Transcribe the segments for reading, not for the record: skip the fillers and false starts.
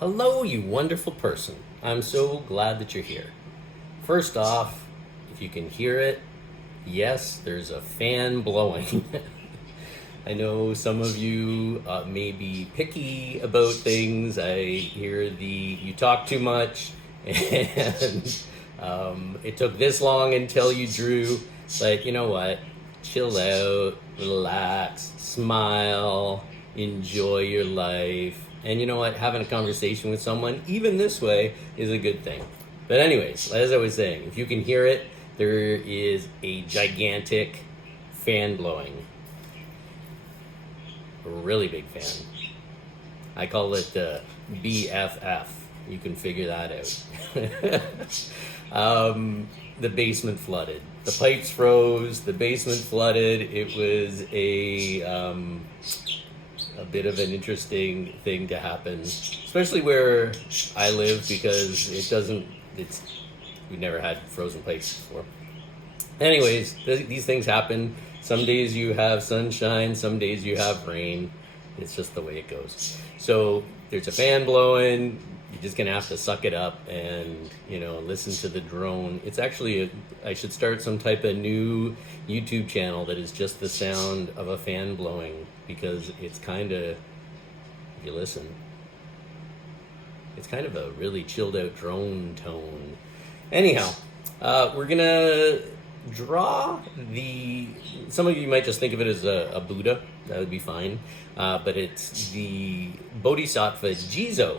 Hello, you wonderful person. I'm so glad that you're here. First off, if you can hear it, yes, there's a fan blowing. I know some of you may be picky about things. I hear you talk too much, and it took this long until you drew. But you know what? Chill out, relax, smile, enjoy your life. And you know what? Having a conversation with someone, even this way, is a good thing. But, anyways, as I was saying, if you can hear it, there is a gigantic fan blowing. A really big fan. I call it BFF. You can figure that out. The basement flooded. The pipes froze. The basement flooded. It was a bit of an interesting thing to happen, especially where I live, because we've never had frozen pipes before. Anyways, these things happen. Some days you have sunshine, some days you have rain. It's just the way it goes. So there's a fan blowing. You're just gonna have to suck it up and listen to the drone. It's actually I should start some type of new YouTube channel that is just the sound of a fan blowing, because it's kind of, if you listen, it's kind of a really chilled out drone tone. Anyhow, we're gonna draw some of you might just think of it as a Buddha. That would be fine. But it's the Bodhisattva Jizo.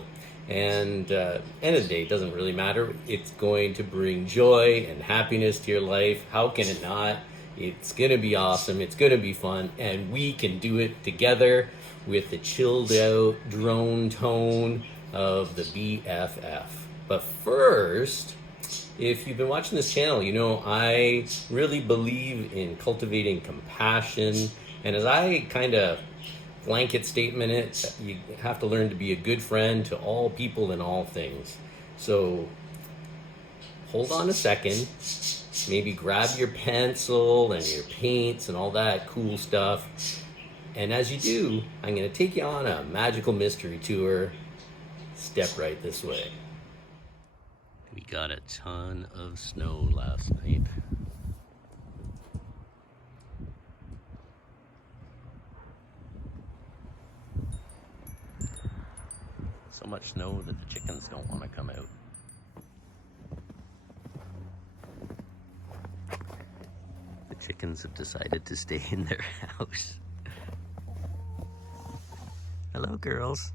And end of the day, it doesn't really matter. It's going to bring joy and happiness to your life. How can it not? It's going to be awesome. It's going to be fun. And we can do it together with the chilled out drone tone of the BFF. But first, if you've been watching this channel, I really believe in cultivating compassion. And as I kind of blanket statement it, you have to learn to be a good friend to all people and all things. So hold on a second, maybe grab your pencil and your paints and all that cool stuff, and as you do, I'm going to take you on a magical mystery tour. Step right this way. We got a ton of snow last night. So much snow that the chickens don't want to come out. The chickens have decided to stay in their house. Hello, girls.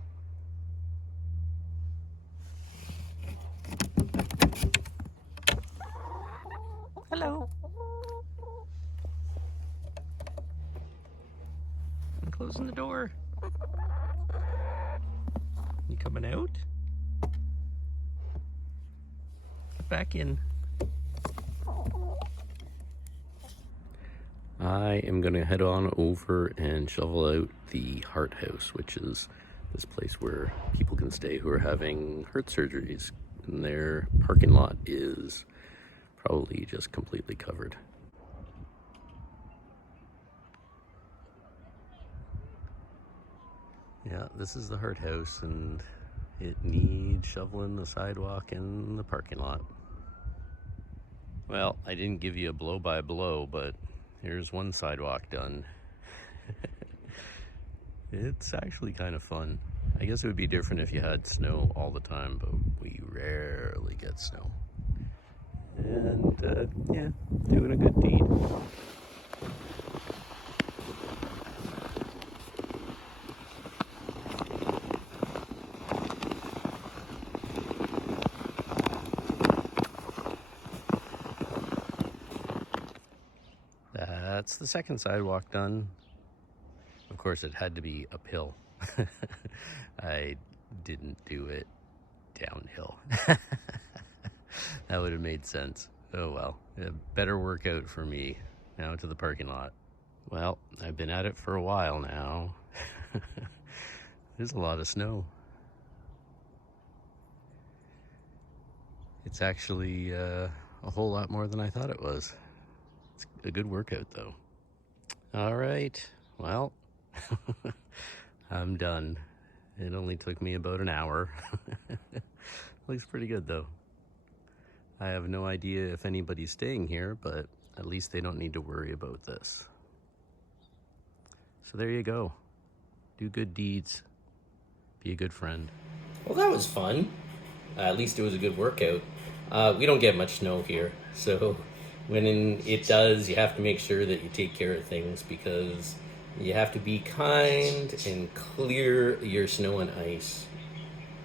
Hello. I'm closing the door. You coming out? Get back in. I am going to head on over and shovel out the Heart House, which is this place where people can stay who are having heart surgeries. And their parking lot is probably just completely covered. Yeah, this is the Heart House, and it needs shoveling the sidewalk and the parking lot. Well, I didn't give you a blow-by-blow, but here's one sidewalk done. It's actually kind of fun. I guess it would be different if you had snow all the time, but we rarely get snow. And, yeah, doing a good deed. That's the second sidewalk done. Of course, it had to be uphill. I didn't do it downhill. That would have made sense. Oh well, a better workout for me. Now to the parking lot. Well, I've been at it for a while now. There's a lot of snow. It's actually a whole lot more than I thought it was. It's a good workout though. All right, well, I'm done. It only took me about an hour. Looks pretty good though. I have no idea if anybody's staying here, but at least they don't need to worry about this. So there you go. Do good deeds. Be a good friend. Well, that was fun. At least it was a good workout. We don't get much snow here, so when it does, you have to make sure that you take care of things, because you have to be kind and clear your snow and ice.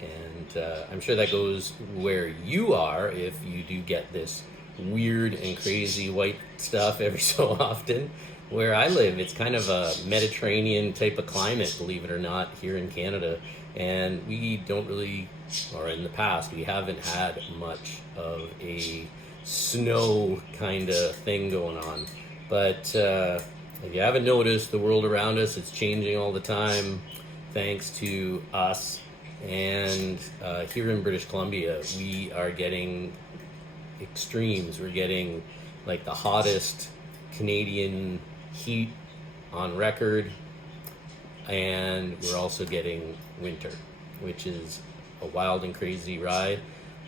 And I'm sure that goes where you are if you do get this weird and crazy white stuff every so often. Where I live, it's kind of a Mediterranean type of climate, believe it or not, here in Canada. And we don't really, or in the past, we haven't had much of a snow kind of thing going on. But if you haven't noticed, the world around us, it's changing all the time, thanks to us. And here in British Columbia, we are getting extremes. We're getting like the hottest Canadian heat on record, and we're also getting winter, which is a wild and crazy ride.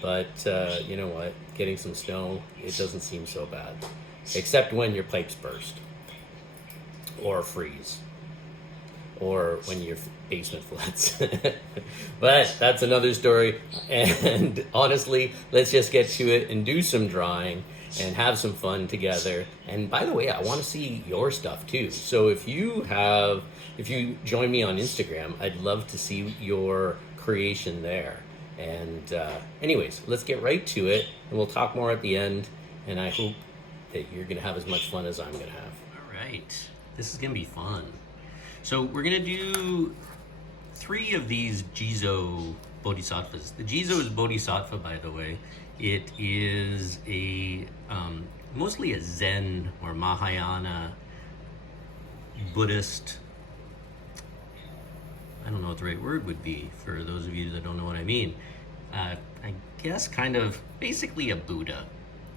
But you know what? Getting some snow, it doesn't seem so bad, except when your pipes burst or freeze, or when your basement floods. But that's another story. And honestly, let's just get to it and do some drawing and have some fun together. And by the way, I want to see your stuff too. So if you join me on Instagram, I'd love to see your creation there. And anyways, let's get right to it, and we'll talk more at the end. And I hope that you're going to have as much fun as I'm going to have. All right. This is going to be fun. So we're going to do 3 of these Jizo Bodhisattvas. The Jizo is Bodhisattva, by the way. It is a mostly a Zen or Mahayana Buddhist, I don't know what the right word would be for those of you that don't know what I mean. I guess kind of basically a Buddha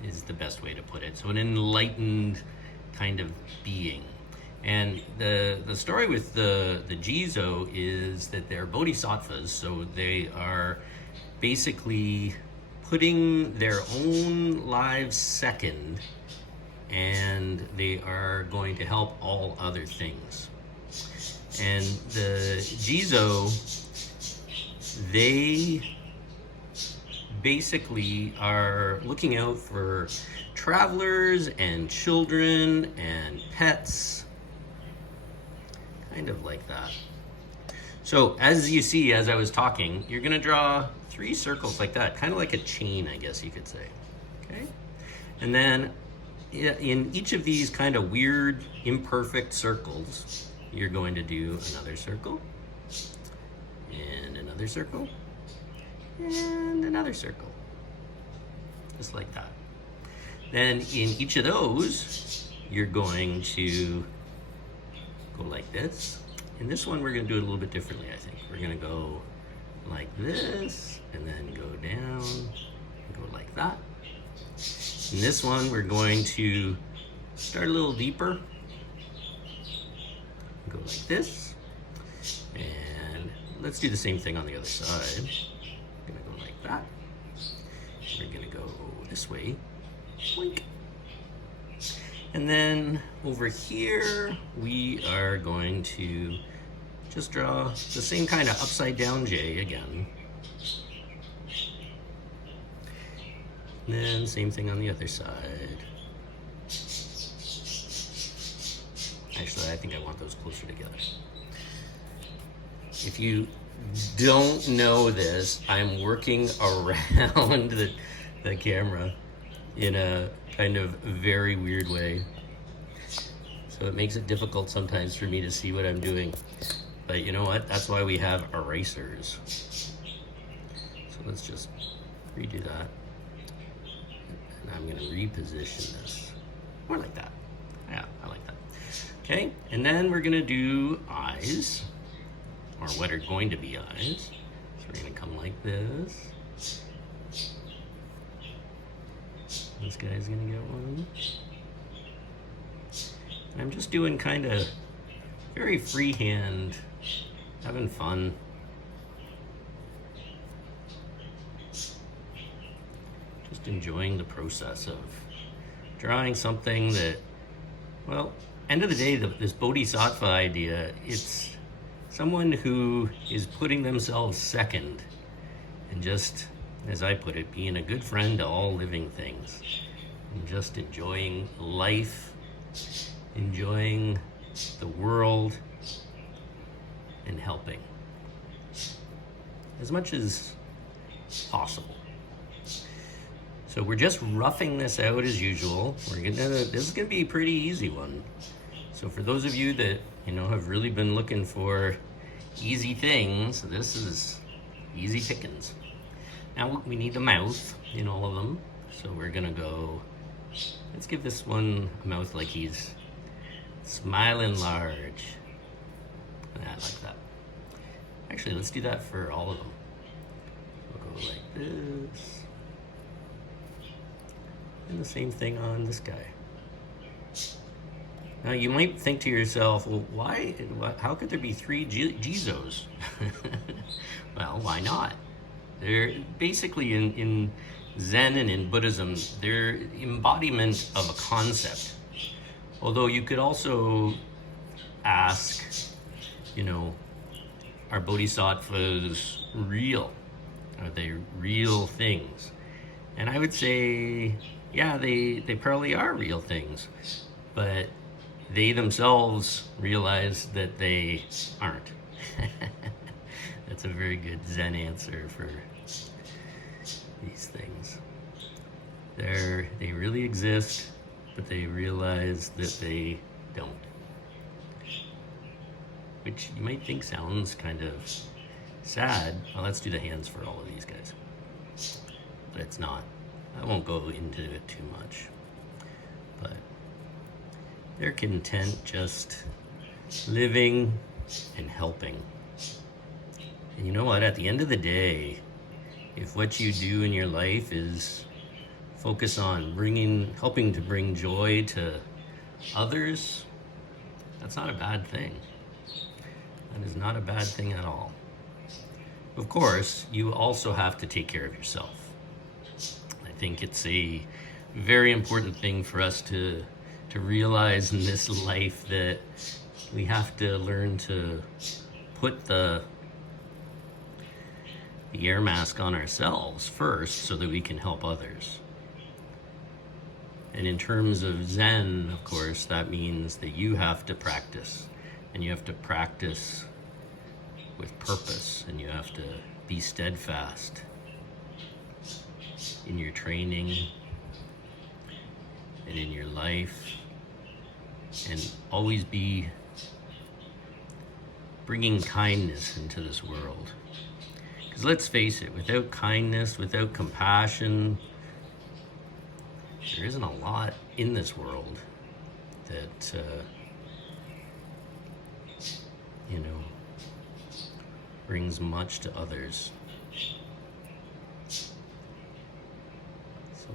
is the best way to put it. So an enlightened kind of being. And the story with the Jizo is that they're bodhisattvas, so they are basically putting their own lives second, and they are going to help all other things. And the Jizo, they basically are looking out for travelers and children and pets, kind of like that. So as you see, as I was talking, you're going to draw 3 circles like that, kind of like a chain, I guess you could say. Okay? And then in each of these kind of weird, imperfect circles, you're going to do another circle, and another circle, and another circle. Just like that. Then in each of those, you're going to go like this. In this one, we're going to do it a little bit differently, I think. We're going to go like this, and then go down, and go like that. In this one, we're going to start a little deeper, go like this, and let's do the same thing on the other side. We're going to go like that. We're going to go this way, blink. And then over here, we are going to just draw the same kind of upside down J again. And then same thing on the other side. Actually, I think I want those closer together. If you don't know this, I'm working around the camera in a kind of very weird way. So it makes it difficult sometimes for me to see what I'm doing. But you know what? That's why we have erasers. So let's just redo that. And I'm going to reposition this. More like that. Yeah, I like that. Okay, and then we're going to do eyes, or what are going to be eyes. So we're going to come like this. This guy's going to get one. And I'm just doing kind of very freehand, having fun. just enjoying the process of drawing something that, well, end of the day, this Bodhisattva idea, it's someone who is putting themselves second and just, as I put it, being a good friend to all living things and just enjoying life, enjoying the world, and helping as much as possible. So we're just roughing this out as usual. This is gonna be a pretty easy one. So for those of you that have really been looking for easy things, this is easy pickings. Now we need the mouth in all of them. So we're gonna go, let's give this one a mouth like he's smiling large. I like that. Actually, let's do that for all of them. We'll go like this. And the same thing on this guy. Now you might think to yourself, well, how could there be three Jizos? Well, why not? They're basically in Zen and in Buddhism, they're embodiment of a concept. Although you could also ask, are bodhisattvas real? Are they real things? And I would say, yeah, they probably are real things, but they themselves realize that they aren't. That's a very good Zen answer for these things. They really exist, but they realize that they don't. Which you might think sounds kind of sad. Well, let's do the hands for all of these guys. But it's not. I won't go into it too much. But they're content just living and helping. And you know what? At the end of the day, if what you do in your life is focus on helping to bring joy to others, that's not a bad thing. That is not a bad thing at all. Of course, you also have to take care of yourself. I think it's a very important thing for us to realize in this life that we have to learn to put the air mask on ourselves first so that we can help others. And in terms of Zen, of course, that means that you have to practice. And you have to practice with purpose, and you have to be steadfast in your training and in your life, and always be bringing kindness into this world. Because let's face it, without kindness, without compassion, there isn't a lot in this world that brings much to others. So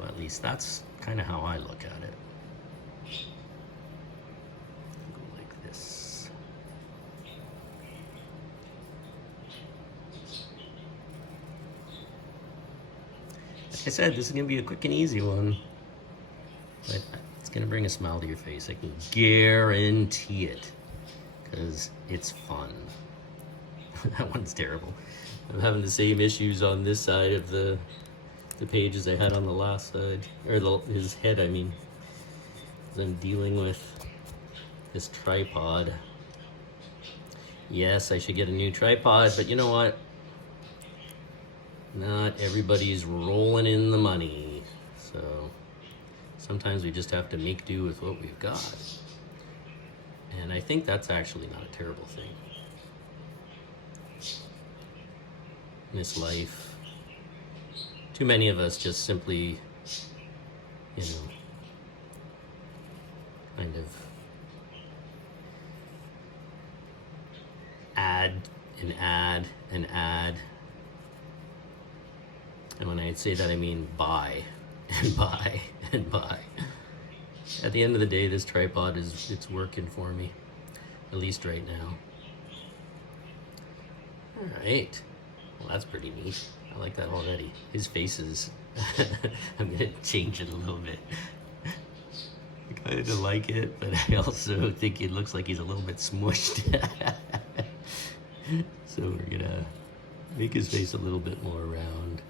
at least that's kind of how I look at it. Go like this. Like I said, this is going to be a quick and easy one, but it's going to bring a smile to your face. I can guarantee it, because it's fun. That one's terrible. I'm having the same issues on this side of the page as I had on the last side, or his head, I mean. I'm dealing with this tripod. Yes, I should get a new tripod, but you know what? Not everybody's rolling in the money. So sometimes we just have to make do with what we've got. And I think that's actually not a terrible thing. In this life, too many of us just simply, kind of add and add and add. And when I say that, I mean buy and buy and buy. At the end of the day, this tripod it's working for me, at least right now. All right. Well, that's pretty neat. I like that already. His face is I'm gonna change it a little bit. I kind of like it, but I also think it looks like he's a little bit smushed. So we're gonna make his face a little bit more round.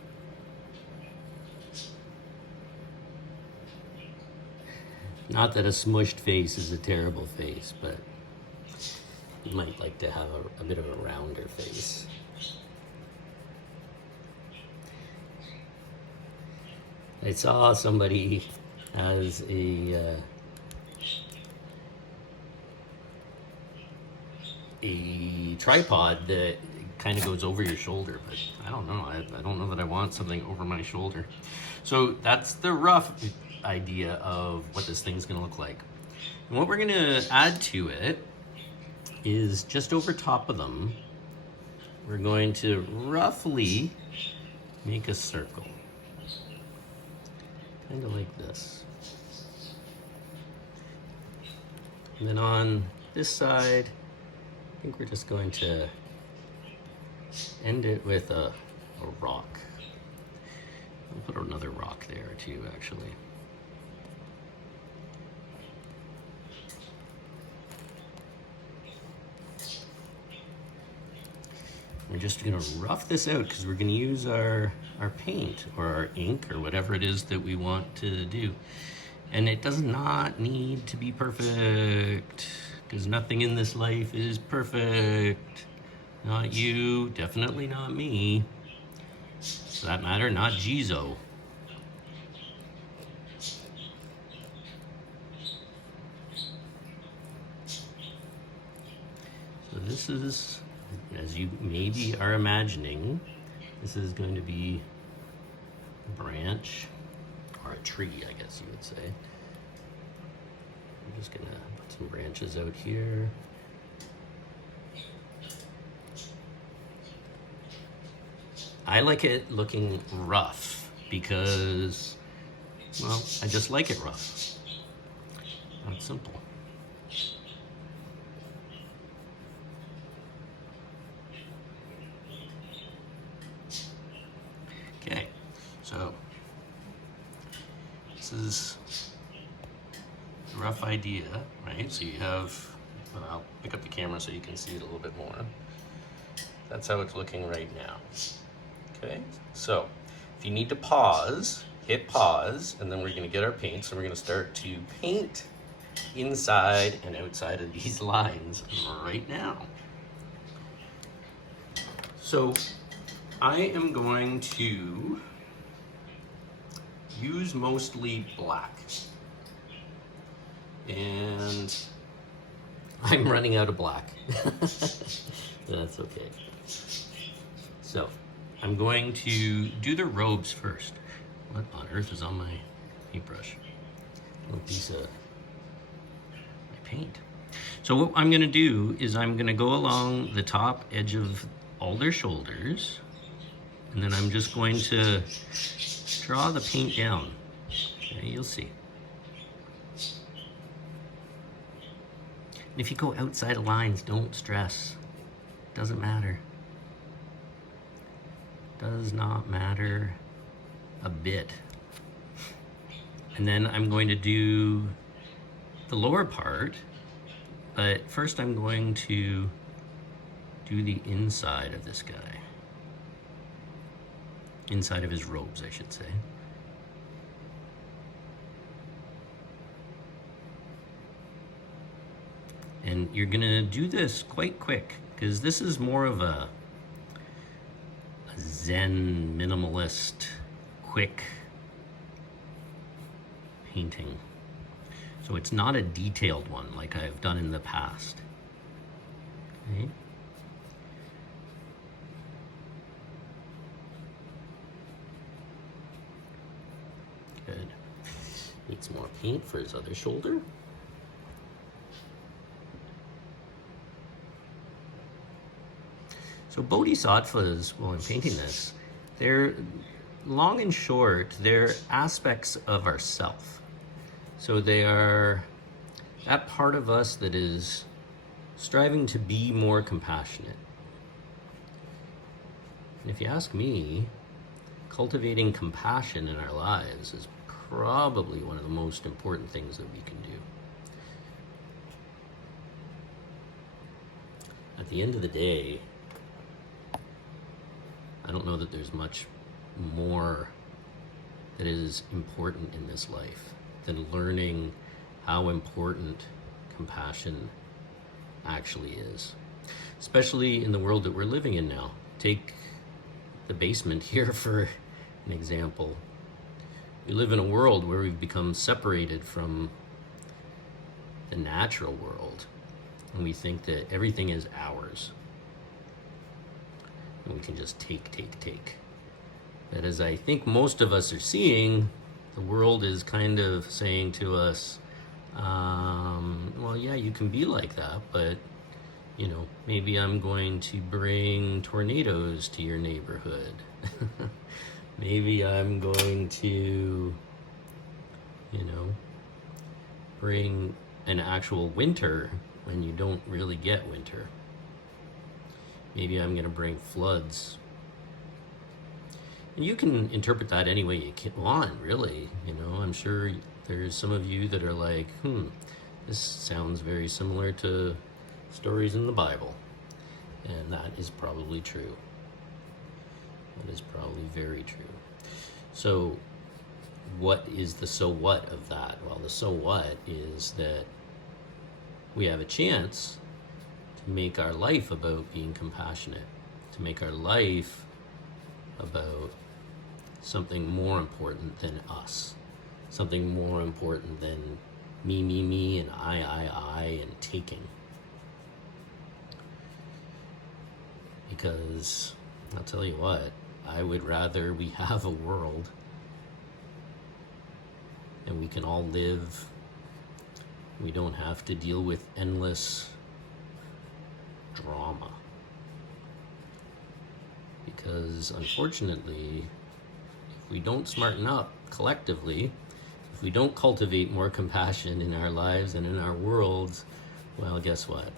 Not that a smushed face is a terrible face, but you might like to have a bit of a rounder face. I saw somebody has a tripod that kind of goes over your shoulder, but I don't know. I don't know that I want something over my shoulder. So that's the rough idea of what this thing's gonna look like. And what we're gonna add to it is just over top of them, we're going to roughly make a circle. Kind of like this. And then on this side, I think we're just going to end it with a rock. I'll put another rock there too, actually. We're just gonna rough this out because we're gonna use our paint or our ink or whatever it is that we want to do. And it does not need to be perfect because nothing in this life is perfect. Not you, definitely not me. For that matter, not Jizo. So this is, as you maybe are imagining, this is going to be a branch, or a tree, I guess you would say. I'm just gonna put some branches out here. I like it looking rough because, well, I just like it rough. That's simple. Okay, so this is a rough idea, right? So you have, well, I'll pick up the camera so you can see it a little bit more. That's how it's looking right now. Okay, so if you need to pause, hit pause, and then we're gonna get our paints and we're gonna start to paint inside and outside of these lines right now. So I am going to use mostly black. And I'm running out of black. That's okay. So I'm going to do the robes first. What on earth is on my paintbrush? A little piece of my paint. So what I'm gonna do is I'm gonna go along the top edge of all their shoulders, and then I'm just going to draw the paint down. Okay, you'll see. And if you go outside of lines, don't stress. Doesn't matter. Does not matter a bit. And then I'm going to do the lower part, but first I'm going to do the inside of this guy. Inside of his robes, I should say. And you're gonna do this quite quick, because this is more of a Zen, minimalist, quick painting. So it's not a detailed one like I've done in the past. Okay. Good. Need some more paint for his other shoulder. So bodhisattvas, while I'm painting this, they're long and short, they're aspects of ourself. So they are that part of us that is striving to be more compassionate. And if you ask me, cultivating compassion in our lives is probably one of the most important things that we can do. At the end of the day, I don't know that there's much more that is important in this life than learning how important compassion actually is. Especially in the world that we're living in now. Take the basement here for an example. We live in a world where we've become separated from the natural world, and we think that everything is ours. And we can just take. But as I think most of us are seeing, the world is kind of saying to us, well, yeah, you can be like that, but, you know, maybe I'm going to bring tornadoes to your neighborhood. Maybe I'm going to, you know, bring an actual winter when you don't really get winter. Maybe I'm going to bring floods. And you can interpret that any way you want, really. You know, I'm sure there's some of you that are like, this sounds very similar to stories in the Bible. And that is probably true. That is probably very true. So, what is the so what of that? Well, the so what is that we have a chance to make our life about being compassionate, to make our life about something more important than us, something more important than me, and I, and taking. Because I'll tell you what, I would rather we have a world and we can all live. We don't have to deal with endless drama. Because unfortunately, if we don't smarten up collectively, if we don't cultivate more compassion in our lives and in our worlds, well, guess what?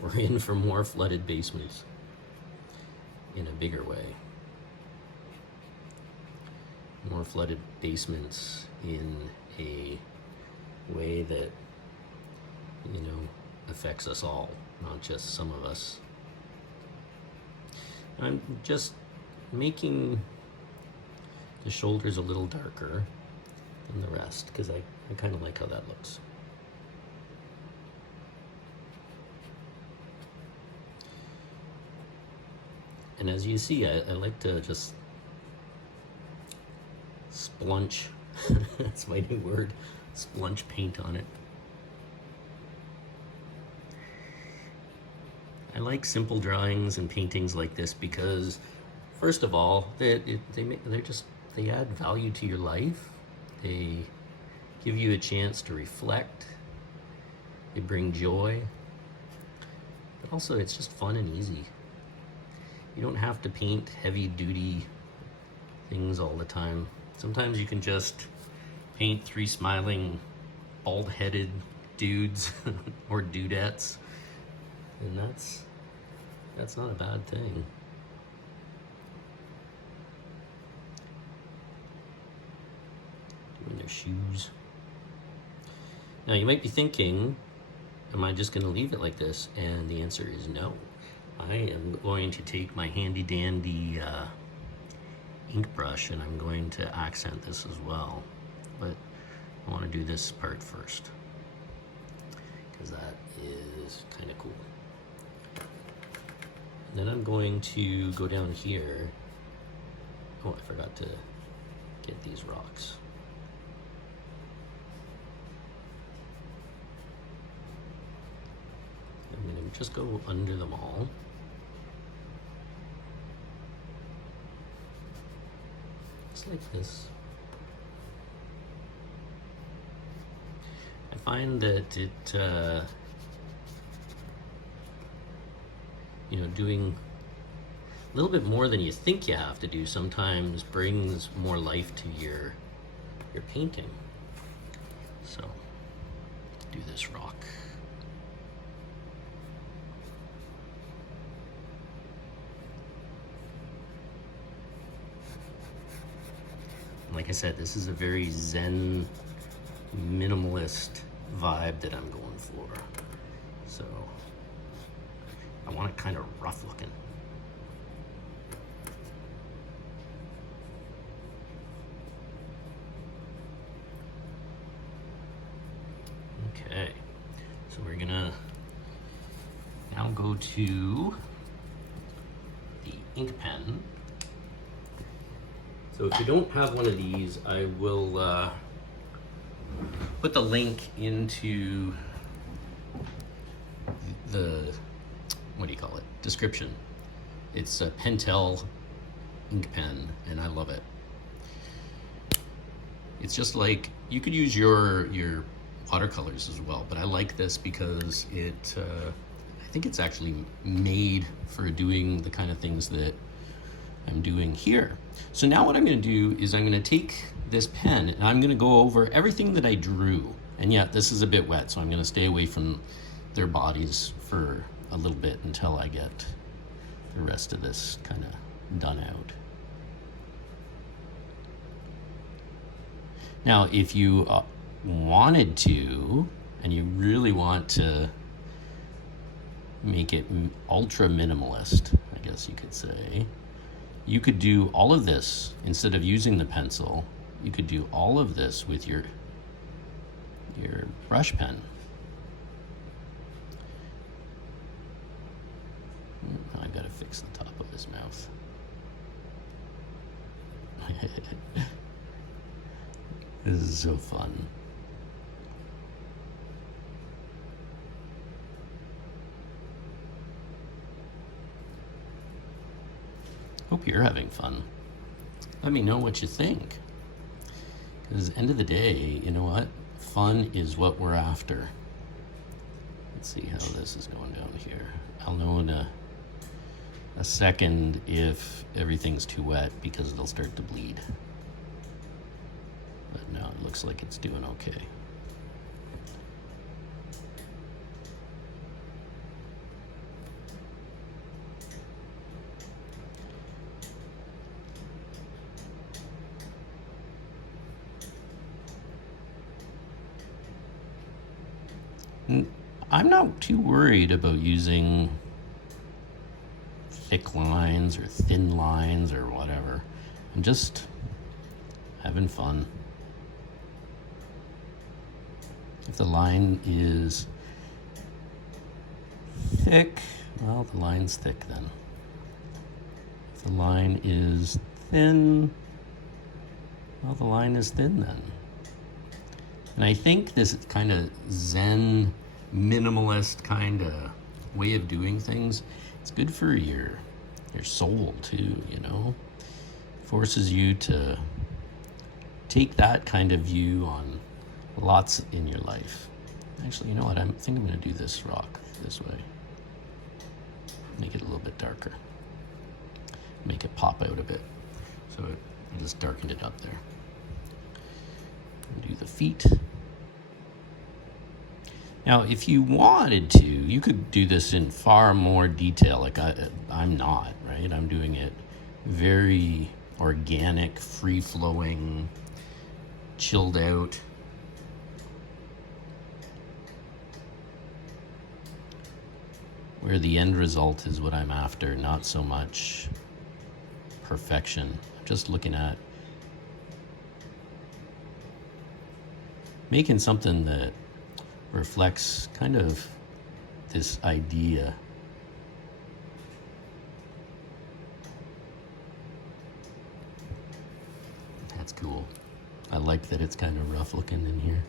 We're in for more flooded basements in a bigger way. More flooded basements in a way that, you know, affects us all, not just some of us. I'm just making the shoulders a little darker than the rest because I kind of like how that looks. And as you see, I like to just splunch, that's my new word, splunch paint on it. I like simple drawings and paintings like this because, first of all, they add value to your life. They give you a chance to reflect. They bring joy. But also, it's just fun and easy. You don't have to paint heavy-duty things all the time. Sometimes you can just paint 3 smiling, bald-headed dudes or dudettes, and that's not a bad thing. Doing their shoes. Now you might be thinking, am I just going to leave it like this? And the answer is no. I am going to take my handy dandy ink brush and I'm going to accent this as well. But I want to do this part first because that is kind of cool. And then I'm going to go down here. Oh, I forgot to get these rocks. I'm going to just go under them all. Just like this. I find that it, doing a little bit more than you think you have to do sometimes brings more life to your painting. So, let's do this rock. like I said, this is a very Zen, minimalist vibe that I'm going for. So I want it kind of rough looking. Okay, so we're gonna now go to the ink pen. So if you don't have one of these, I will put the link into the, what do you call it, description. It's a Pentel ink pen, and I love it. It's just like, you could use your watercolors as well, but I like this because it, I think it's actually made for doing the kind of things that I'm doing here. So now what I'm going to do is I'm going to take this pen and I'm going to go over everything that I drew. And yeah, this is a bit wet, so I'm going to stay away from their bodies for a little bit until I get the rest of this kind of done out. Now, if you wanted to, and you really want to make it ultra minimalist, I guess you could say, you could do all of this instead of using the pencil. You could do all of this with your brush pen. I gotta fix the top of his mouth. This is so fun. Hope you're having fun. Let me know what you think. Because at the end of the day, you know what? Fun is what we're after. Let's see how this is going down here. I'll know in a second if everything's too wet because it'll start to bleed. But no, it looks like it's doing okay. I'm not too worried about using thick lines or thin lines or whatever. I'm just having fun. If the line is thick, well, the line's thick then. If the line is thin, well, the line is thin then. And I think this kind of Zen, minimalist kind of way of doing things, it's good for your soul too, you know? Forces you to take that kind of view on lots in your life. Actually, you know what? I think I'm going to do this rock this way. Make it a little bit darker. Make it pop out a bit. So I just darkened it up there. Do the feet. Now, if you wanted to, you could do this in far more detail. Like I'm not, right? I'm doing it very organic, free-flowing, chilled out. Where the end result is what I'm after, not so much perfection. I'm just looking at making something that reflects kind of this idea. That's cool. I like that it's kind of rough looking in here.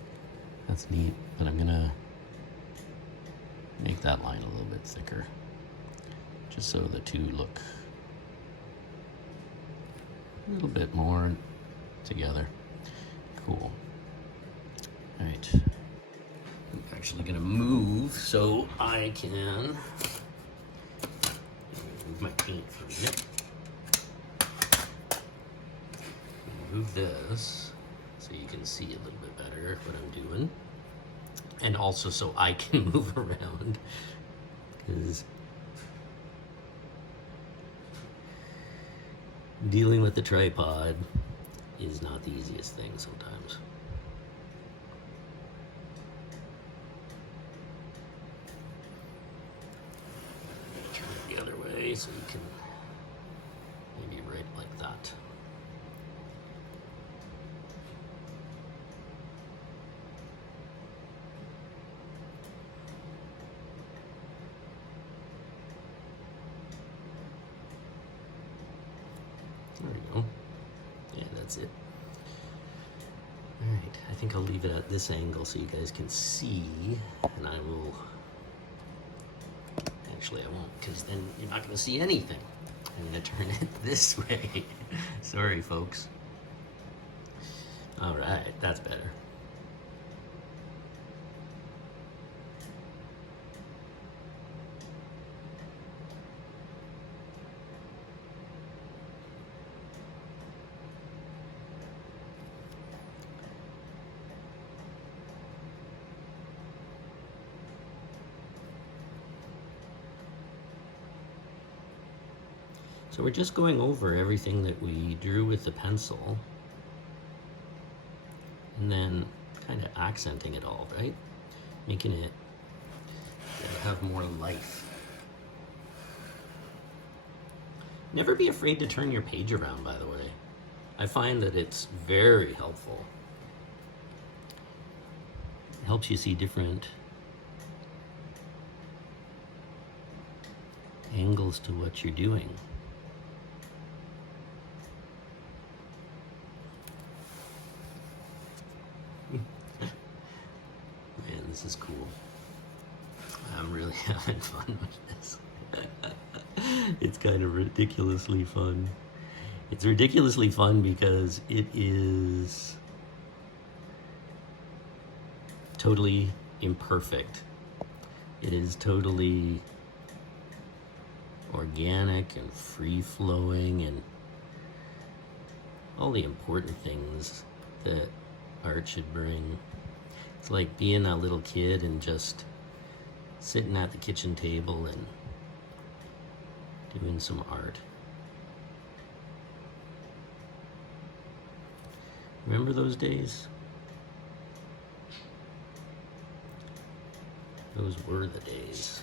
That's neat, but I'm gonna make that line a little bit thicker, just so the two look a little bit more together. Cool. All right. I'm actually gonna move so I can move my paint from here. Move this so you can see a little bit better what I'm doing. And also so I can move around, because dealing with the tripod is not the easiest thing sometimes. Turn it the other way so you can maybe write like that. There we go. Yeah, that's it. All right, I think I'll leave it at this angle so you guys can see, and I will, actually I won't, because then you're not gonna see anything. I'm gonna turn it this way. Sorry, folks. All right, that's better. So we're just going over everything that we drew with the pencil and then kind of accenting it all, right? Making it have more life. Never be afraid to turn your page around, by the way. I find that it's very helpful. It helps you see different angles to what you're doing. Man, this is cool. I'm really having fun with this. It's kind of ridiculously fun. It's ridiculously fun because it is totally imperfect. It is totally organic and free-flowing and all the important things that art should bring. It's like being a little kid and just sitting at the kitchen table and doing some art. Remember those days? Those were the days.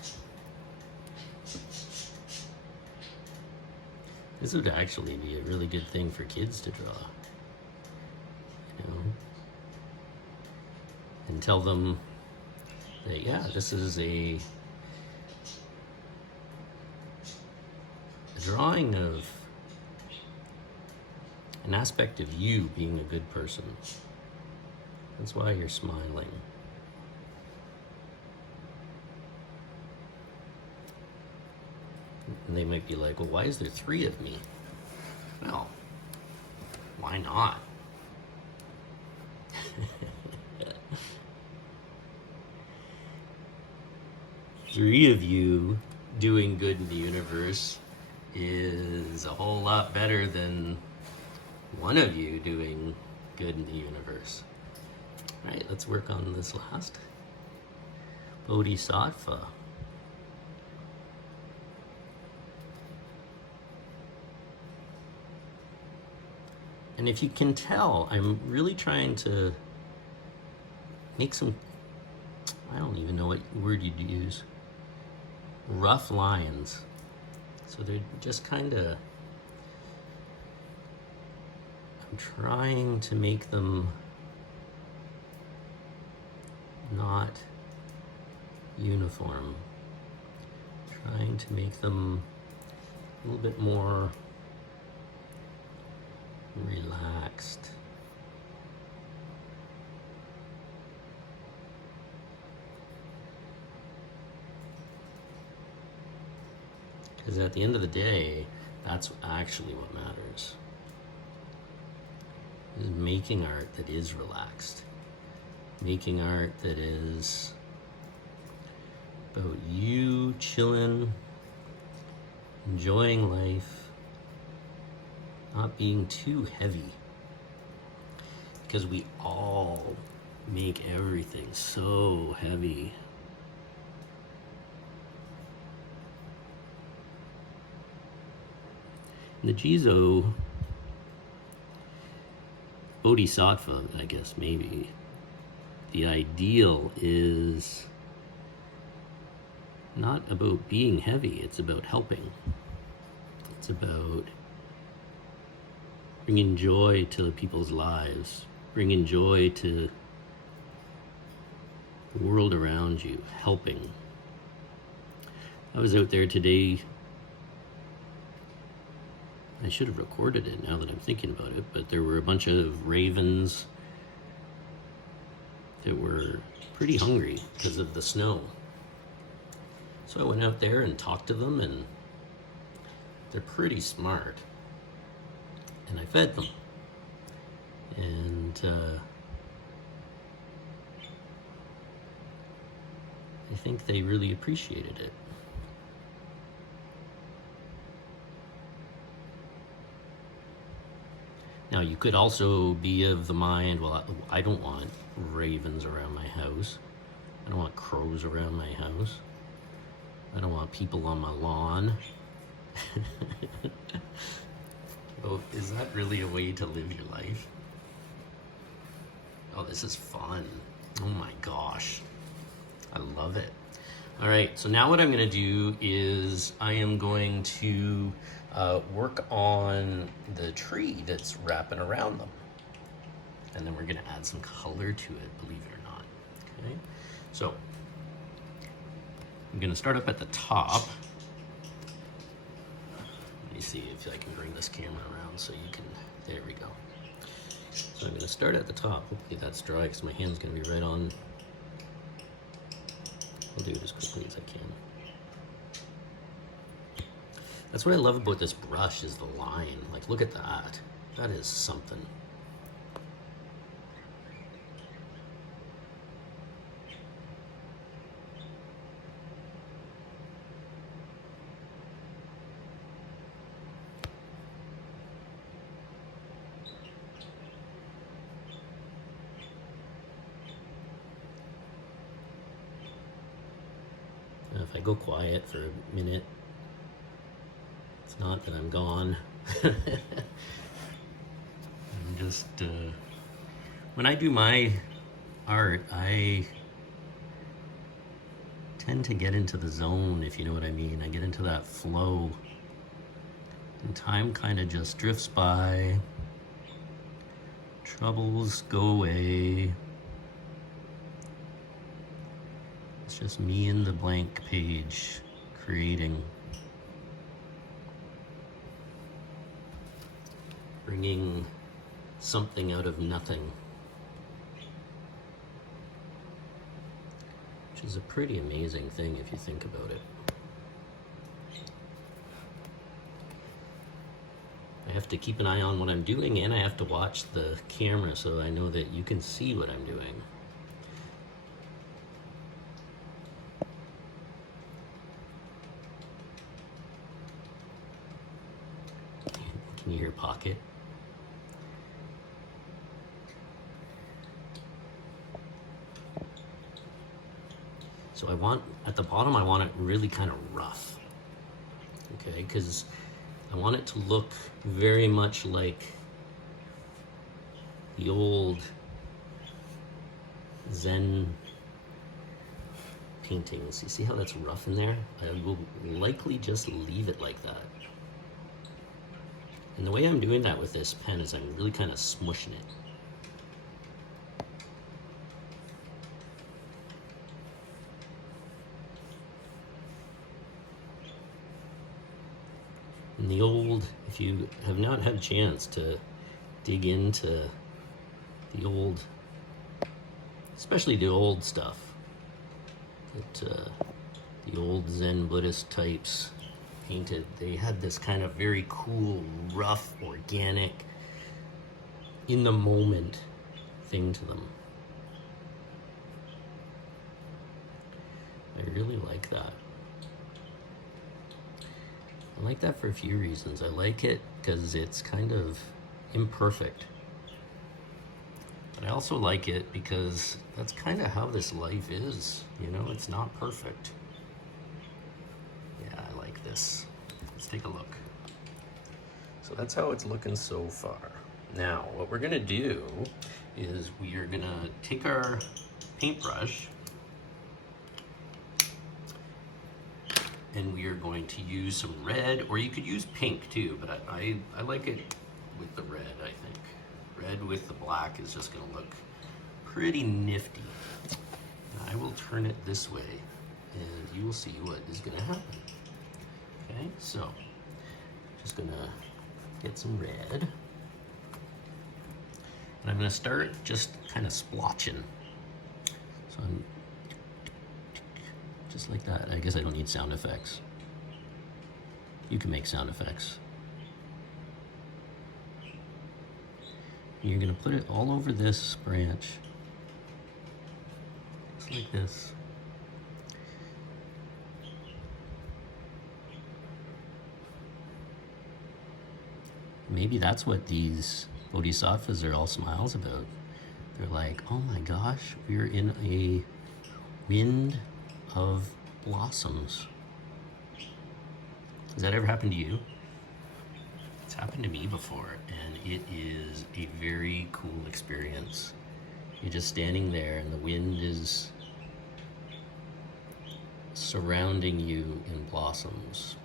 This would actually be a really good thing for kids to draw. You know? And tell them that, yeah, this is a drawing of an aspect of you being a good person. That's why you're smiling. And they might be like, well, why is there 3 of me? Well, why not? 3 of you doing good in the universe is a whole lot better than 1 of you doing good in the universe. All right, let's work on this last. Bodhisattva. And if you can tell, I'm really trying to make some, I don't even know what word you'd use, rough lines. So they're just kind of, I'm trying to make them not uniform. Trying to make them a little bit more relaxed. Because at the end of the day, that's actually what matters. Is making art that is relaxed. Making art that is about you chilling, enjoying life, not being too heavy. Because we all make everything so heavy. The Jizo Bodhisattva, I guess, maybe. The ideal is not about being heavy, it's about helping. It's about bringing joy to people's lives, bringing joy to the world around you, helping. I was out there today. I should have recorded it now that I'm thinking about it, but there were a bunch of ravens that were pretty hungry because of the snow. So I went out there and talked to them, and they're pretty smart. And I fed them. And I think they really appreciated it. Now, you could also be of the mind, well, I don't want ravens around my house. I don't want crows around my house. I don't want people on my lawn. Oh, is that really a way to live your life? Oh, this is fun. Oh my gosh. I love it. All right, so now what I'm gonna do is I am going to work on the tree that's wrapping around them. And then we're gonna add some color to it, believe it or not. Okay, so I'm gonna start up at the top. Let me see if I can bring this camera around so you can, there we go. So I'm gonna start at the top. Hopefully that's dry because my hand's gonna be right on. I'll do it as quickly as I can. That's what I love about this brush is the line. Like, look at that. That is something. Now, if I go quiet for a minute, it's not that I'm gone. I'm just, when I do my art, I tend to get into the zone, if you know what I mean. I get into that flow. And time kind of just drifts by. Troubles go away. It's just me and the blank page creating. Bringing something out of nothing. Which is a pretty amazing thing if you think about it. I have to keep an eye on what I'm doing, and I have to watch the camera so I know that you can see what I'm doing. Can you hear Pocket? So I want, at the bottom, I want it really kind of rough, okay? Because I want it to look very much like the old Zen paintings. You see how that's rough in there? I will likely just leave it like that. And the way I'm doing that with this pen is I'm really kind of smushing it. And the old, if you have not had a chance to dig into the old, especially the old stuff, that the old Zen Buddhist types painted, they had this kind of very cool, rough, organic, in the moment thing to them. I really like that. I like that for a few reasons. I like it because it's kind of imperfect. But I also like it because that's kind of how this life is. You know, it's not perfect. Yeah, I like this. Let's take a look. So that's how it's looking so far. Now, what we're gonna do is we are gonna take our paintbrush and we are going to use some red, or you could use pink too, but I like it with the red, I think. Red with the black is just gonna look pretty nifty. And I will turn it this way and you will see what is gonna happen. Okay, so just gonna get some red. And I'm gonna start just kind of splotching. So I'm just like that. I guess I don't need sound effects. You can make sound effects. And you're gonna put it all over this branch. Just like this. Maybe that's what these bodhisattvas are all smiles about. They're like, oh my gosh, we're in a wind of blossoms. Has that ever happened to you? It's happened to me before, and it is a very cool experience. You're just standing there and the wind is surrounding you in blossoms.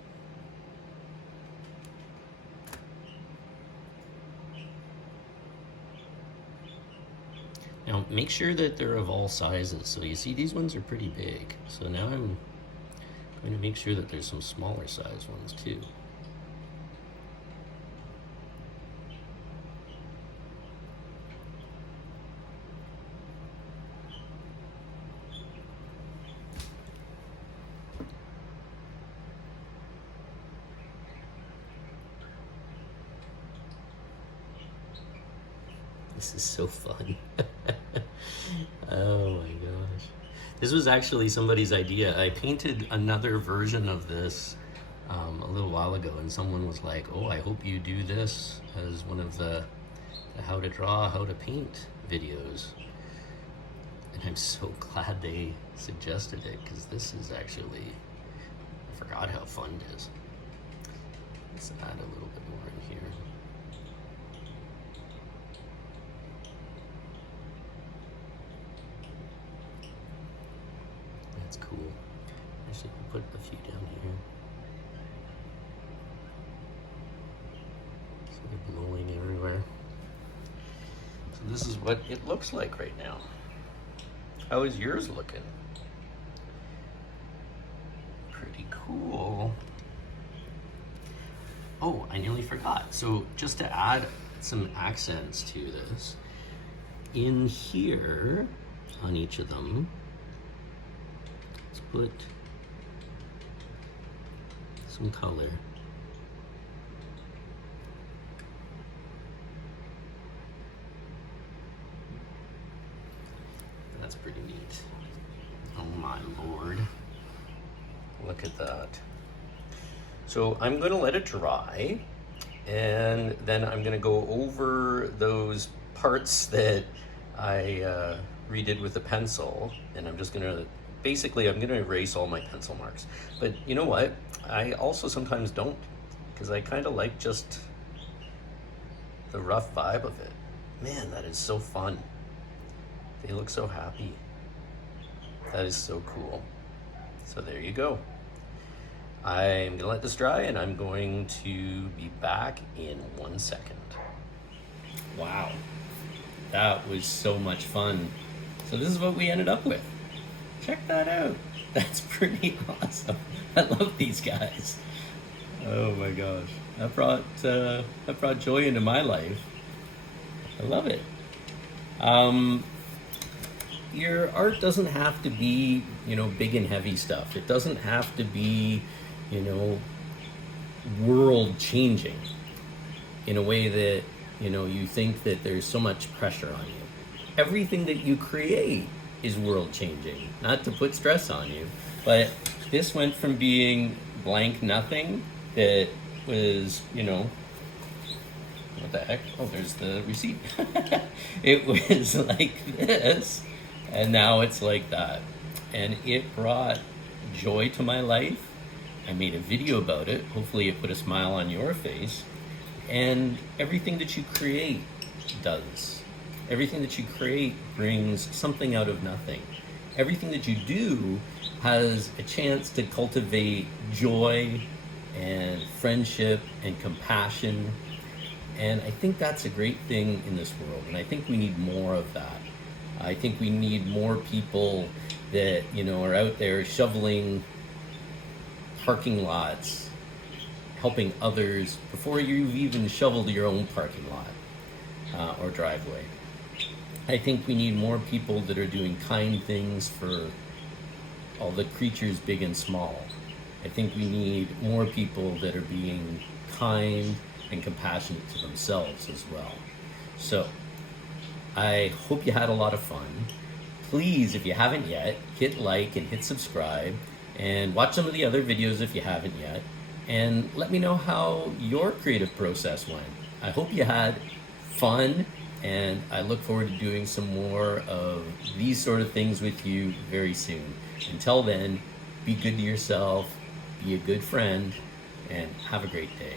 Now make sure that they're of all sizes. So you see these ones are pretty big. So now I'm going to make sure that there's some smaller size ones too. This is so fun. Oh my gosh. This was actually somebody's idea. I painted another version of this a little while ago, and someone was like, oh, I hope you do this as one of the how to draw, how to paint videos. And I'm so glad they suggested it, because this is actually, I forgot how fun it is. Let's add a little bit more in here. That's cool. Actually, we'll put a few down here. So they're blowing everywhere. So this is what it looks like right now. How is yours looking? Pretty cool. Oh, I nearly forgot. So just to add some accents to this, in here on each of them, let's put some color. That's pretty neat. Oh my lord. Look at that. So I'm going to let it dry, and then I'm going to go over those parts that I redid with the pencil, and I'm just going to, basically I'm going to erase all my pencil marks. But you know what? I also sometimes don't, because I kind of like just the rough vibe of it. Man, that is so fun. They look so happy. That is so cool. So there you go. I'm gonna let this dry, and I'm going to be back in 1 second. Wow, that was so much fun. So this is what we ended up with. Check that out. That's pretty awesome. I love these guys. Oh my gosh, that brought joy into my life. I love it. Your art doesn't have to be, big and heavy stuff. It doesn't have to be, world changing in a way that, you think that there's so much pressure on you. Everything that you create is world changing, not to put stress on you, but this went from being blank nothing that was, what the heck? Oh, there's the receipt. It was like this, and now it's like that. And it brought joy to my life. I made a video about it. Hopefully it put a smile on your face. And everything that you create does. Everything that you create brings something out of nothing. Everything that you do has a chance to cultivate joy and friendship and compassion. And I think that's a great thing in this world. And I think we need more of that. I think we need more people that, are out there shoveling parking lots, helping others before you've even shoveled your own parking lot or driveway. I think we need more people that are doing kind things for all the creatures big and small. I think we need more people that are being kind and compassionate to themselves as well. So I hope you had a lot of fun. Please, if you haven't yet, hit like and hit subscribe and watch some of the other videos if you haven't yet, and let me know how your creative process went. I hope you had fun, and I look forward to doing some more of these sort of things with you very soon. Until then, be good to yourself, be a good friend, and have a great day.